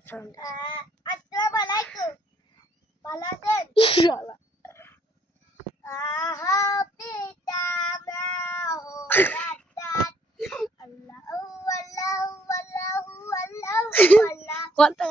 আসসালামু আলাইকুম। ভালো আছেন? ইনশাআল্লাহ। কথা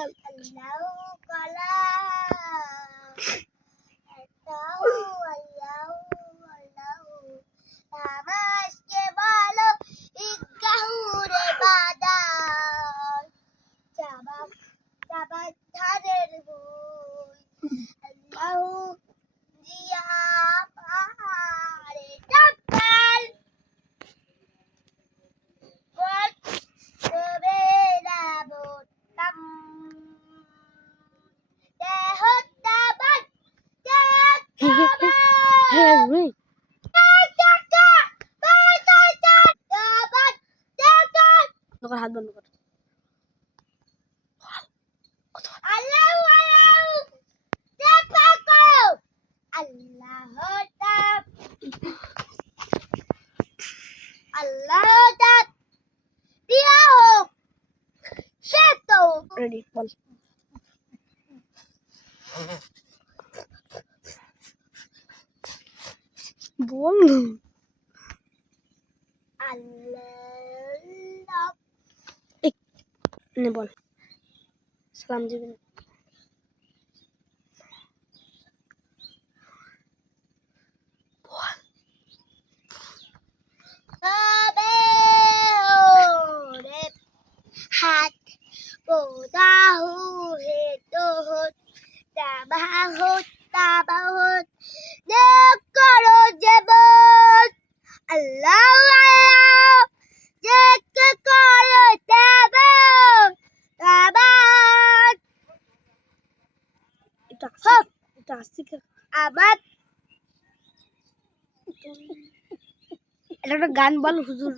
হাত বন্ধ কর। রেডি বল। বল নে বল। সালাম দিবেন। हाथ पोता है तो ताबाहुत देख करो जबत अल्लाह अल्लाह देख करो ताबात এটা আসছে কি? আবার এটা একটা গান বল হুজুর।